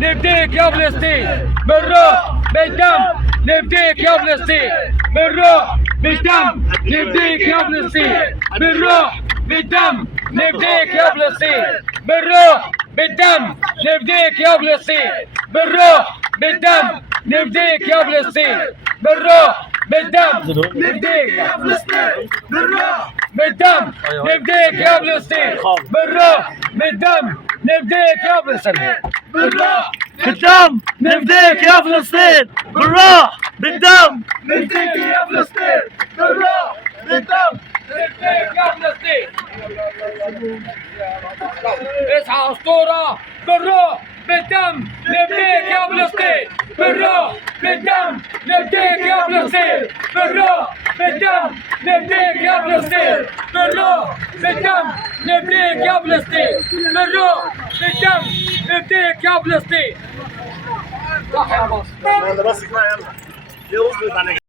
نفديك يا فلسطين بالروح بالدم. نفديك يا فلسطين بالروح بالدم. نفديك يا فلسطين بالروح بالدم. نفديك يا فلسطين بالروح بالدم. نفديك يا فلسطين بالروح بالدم. نفديك يا فلسطين بالروح بالدم. نفديك يا فلسطين بالروح بالدم. نفديك يا فلسطين بالروح بالدم. نفديك يا فلسطين بالروح بالدم. نفديك يا فلسطين بالروح بالدم. نفديك يا فلسطين بالروح بالدم. نفديك يا فلسطين. اصحى اسطوره بالروح بالدم. نفديك يا فلسطين بالروح بالدم. نفديك يا فلسطين بالروح بالدم. نفديك يا فلسطين بالروح بالدم. نفديك يا فلسطين بالروح بالدم. نفديك يا فلسطين. صح يا مصر. يلا بس كفايه يلا.